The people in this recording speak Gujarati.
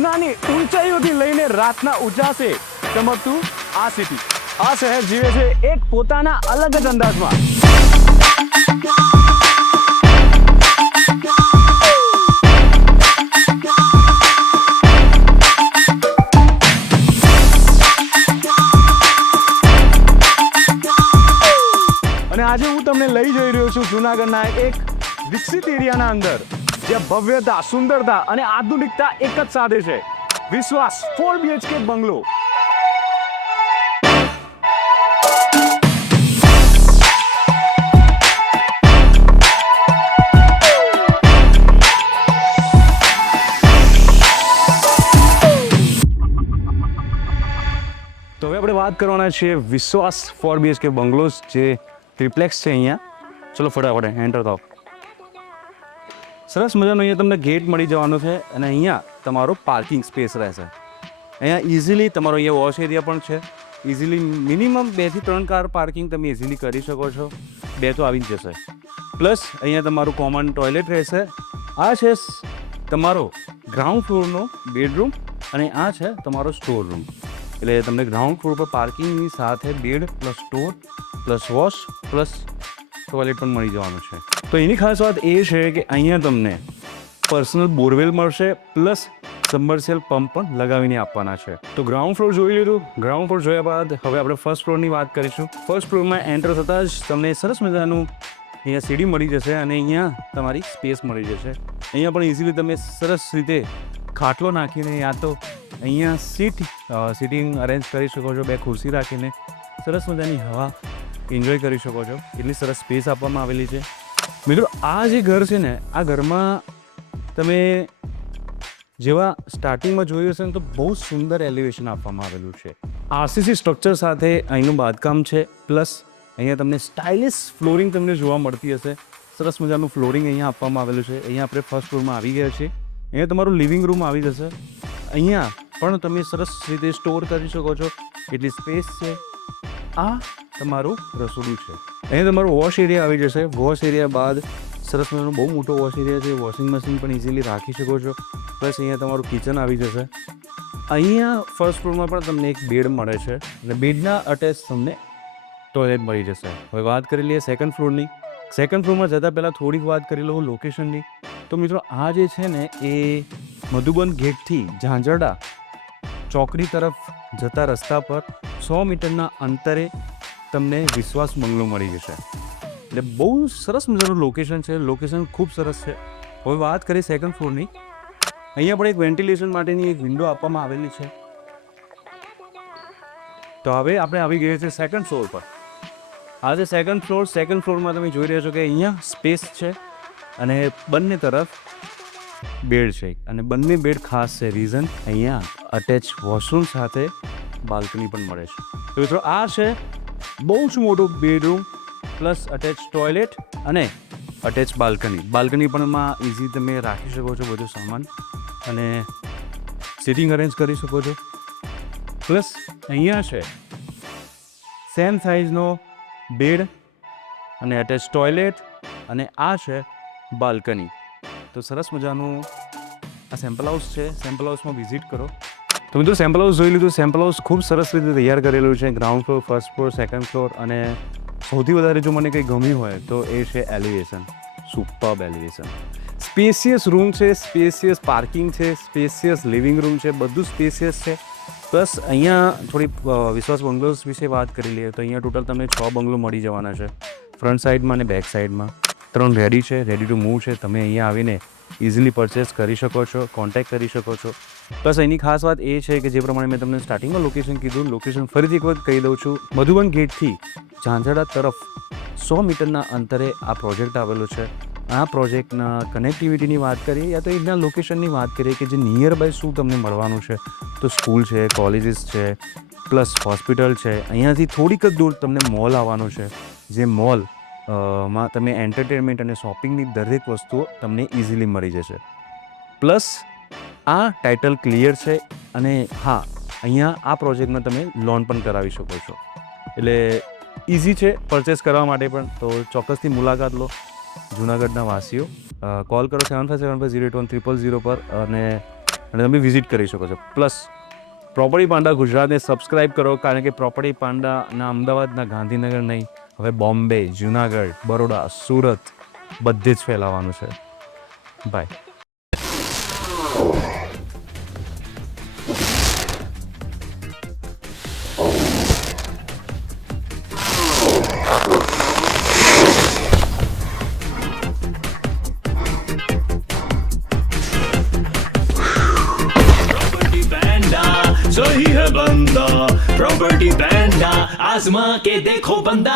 ગિરનારની ઊંચાઈઓથી લઈને રાતના ઉજાસે ચમકતું આ સિટી, આ શહેર જીવે છે એક પોતાના અલગ જ અંદાજમાં. અને આજે હું તમને લઈ જઈ રહ્યો છું જૂનાગઢના એક વિકસિત એરિયાના અંદર, જ્યાં ભવ્યતા, સુંદરતા અને આધુનિકતા એક જ સાથે છે. વિશ્વાસ 4 BHK બંગલો. તો હવે આપણે વાત કરવાના છીએ વિશ્વાસ 4 BHK બંગલોઝ, જે ટ્રિપ્લેક્સ છે અહીંયા. ચલો ફટાફટ એન્ટર થાઓ. સરસ મજાનો અહીંયા તમને ગેટ મળી જવાનો છે અને અહીંયા તમારો પાર્કિંગ સ્પેસ રહેશે. અહીંયા ઇઝીલી તમારો અહીંયા વોશ એરિયા પણ છે. ઇઝીલી મિનિમમ 2 થી 3 કાર પાર્કિંગ તમે ઇઝીલી કરી શકો છો. 2 તો આવી જ જશે. પ્લસ અહીંયા તમારું કોમન ટોયલેટ રહેશે. આ છે તમારો ગ્રાઉન્ડ ફ્લોરનો બેડરૂમ અને આ છે તમારો સ્ટોર રૂમ. એટલે તમને ગ્રાઉન્ડ ફ્લોર પર પાર્કિંગની સાથે bed plus store plus wash plus toilet પણ મળી જવાનું છે. તો એની ખાસ વાત એ છે કે અહીંયા તમને પર્સનલ બોરવેલ મળશે પ્લસ સબમર્સિબલ પંપ પણ લગાવીને આપવાના છે. તો ગ્રાઉન્ડ ફ્લોર જોઈ લીધું. ગ્રાઉન્ડ ફ્લોર જોયા બાદ હવે આપણે ફર્સ્ટ ફ્લોરની વાત કરીશું. ફર્સ્ટ ફ્લોરમાં એન્ટર થતાં જ તમને સરસ મજાનું અહીંયા સીડી મળી જશે અને અહીંયા તમારી સ્પેસ મળી જશે. અહીંયા પણ ઇઝીલી તમે સરસ રીતે ખાટલો નાખીને યા તો અહીંયા સિટિંગ અરેન્જ કરી શકો છો. 2 ખુરશી રાખીને સરસ મજાની હવા એન્જોય કરી શકો છો. એટલી સરસ સ્પેસ આપવામાં આવેલી છે. મિત્રો, આ જે ઘર છે ને, આ ઘરમાં તમે જેવા સ્ટાર્ટિંગમાં જોયું હશે ને તો બહુ સુંદર એલિવેશન આપવામાં આવેલું છે. RCC સ્ટ્રક્ચર સાથે અહીંનું બાંધકામ છે. પ્લસ અહીંયા તમને સ્ટાઇલિશ ફ્લોરિંગ તમને જોવા મળતી હશે. સરસ મજાનું ફ્લોરિંગ અહીંયા આપવામાં આવેલું છે. અહીંયા આપણે ફર્સ્ટ ફ્લોરમાં આવી ગયા છીએ. અહીંયા તમારું લિવિંગ રૂમ આવી જશે. અહીંયા પણ તમે સરસ રીતે સ્ટોર કરી શકો છો, એટલી સ્પેસ છે. આ તમારું રસોડું છે. અહીંયા તમારું વોશ એરિયા આવી જશે. વોશ એરિયા બાદ સરસ મજાનો બહુ મોટો વોશ એરિયા છે. વોશિંગ મશીન પણ ઇઝીલી રાખી શકો છો. પ્લસ અહીંયા તમારું કિચન આવી જશે. અહીંયા ફર્સ્ટ ફ્લોરમાં પણ તમને એક બેડ મળે છે અને બેડના અટેચ તમને ટોયલેટ મળી જશે. હવે વાત કરી લઈએ સેકન્ડ ફ્લોરની. સેકન્ડ ફ્લોરમાં જતાં પહેલાં થોડીક વાત કરી લઉં લોકેશનની. તો મિત્રો, આ જે છે ને એ મધુબન ગેટથી ઝાંઝરડા ચોકડી તરફ જતા રસ્તા પર 100 મીટરના અંતરે તમને વિશ્વાસ બંગલો મળી જશે. એટલે બહુ સરસ મજાનું લોકેશન છે. લોકેશન ખૂબ સરસ છે. હવે વાત કરીએ સેકન્ડ ફ્લોરની. અહીંયા પણ એક વેન્ટિલેશન માટેની એક વિન્ડો આપવામાં આવેલી છે. તો હવે આપણે આવી ગયા છે સેકન્ડ ફ્લોર પર. આ જે સેકન્ડ ફ્લોરમાં તમે જોઈ રહ્યા છો કે અહીંયા સ્પેસ છે અને બંને તરફ બેડ છે. અને બંને બેડ ખાસ છે. રીઝન અહીંયા અટેચ વોશરૂમ સાથે બાલ્કની પણ મળે છે. તો મિત્રો, આ છે બહુ જ મોટો બેડરૂમ પ્લસ અટેચ ટોયલેટ અને અટેચ બાલ્કની. બાલ્કની પણમાં ઇઝી તમે રાખી શકો છો બધું સામાન અને સિટિંગ અરેન્જ કરી શકો છો. પ્લસ અહીંયા છે સેમ સાઇઝનો બેડ અને અટેચ ટોયલેટ અને આ છે બાલ્કની. તો સરસ મજાનું આ સેમ્પલ હાઉસ છે. સેમ્પલ હાઉસમાં વિઝિટ કરો. તો મિત્રો, સેમ્પલ હાઉસ જોઈ લીધું. સેમ્પલ હાઉસ ખૂબ સરસ રીતે તૈયાર કરેલું છે. Ground floor, first floor, second floor અને સૌથી વધારે જો મને કંઈ ગમ્યું હોય તો એ છે elevation. Superb elevation. Spacious room છે, સ્પેસિયસ પાર્કિંગ છે, સ્પેસિયસ લિવિંગ રૂમ છે, બધું સ્પેસિયસ છે. પ્લસ અહીંયા થોડી વિશ્વાસ બંગલોઝ વિશે વાત કરી લઈએ તો અહીંયા ટોટલ તમને 6 બંગલો મળી જવાના છે. ફ્રન્ટ સાઈડમાં અને બેક સાઈડમાં 3 રેડી છે, રેડી ટુ મૂવ છે. તમે અહીંયા આવીને ઇઝીલી પરચેસ કરી શકો છો, કોન્ટેક્ટ કરી શકો છો. પ્લસ એની ખાસ વાત એ છે કે જે પ્રમાણે મેં તમને સ્ટાર્ટિંગમાં લોકેશન કીધું, લોકેશન ફરીથી એક વખત કહી દઉં છું. મધુબન ગેટથી ઝાંઝરડા તરફ 100 મીટરના અંતરે આ પ્રોજેક્ટ આવેલો છે. આ પ્રોજેક્ટના કનેક્ટિવિટીની વાત કરીએ યા તો એના લોકેશનની વાત કરીએ કે જે નિયર બાય શું તમને મળવાનું છે, તો સ્કૂલ છે, કોલેજીસ છે, પ્લસ હોસ્પિટલ છે. અહીંયાથી થોડીક જ દૂર તમને મોલ આવવાનો છે. જે મોલ માં તમે એન્ટરટેનમેન્ટ અને શોપિંગની દરેક વસ્તુઓ તમને ઇઝીલી મળી જશે. પ્લસ આ ટાઇટલ ક્લિયર છે અને હા, અહીંયા આ પ્રોજેક્ટમાં તમે લોન પણ કરાવી શકો છો. એટલે ઇઝી છે પરચેસ કરવા માટે પણ. તો ચોક્કસથી મુલાકાત લો જૂનાગઢના વાસીઓ. કોલ કરો 7575081000 પર અને અને તમે વિઝિટ કરી શકો છો. પ્લસ પ્રોપર્ટી પાંડા ગુજરાતને સબસ્ક્રાઇબ કરો, કારણ કે પ્રોપર્ટી પાંડાના અમદાવાદના ગાંધીનગર નહીં, હવે બોમ્બે, જુનાગઢ, બરોડા, સુરત બધે જ ફેલાવાનું છે. બાય. सही है बंदा प्रॉपर्टी बैंडा आजमा के देखो बंदा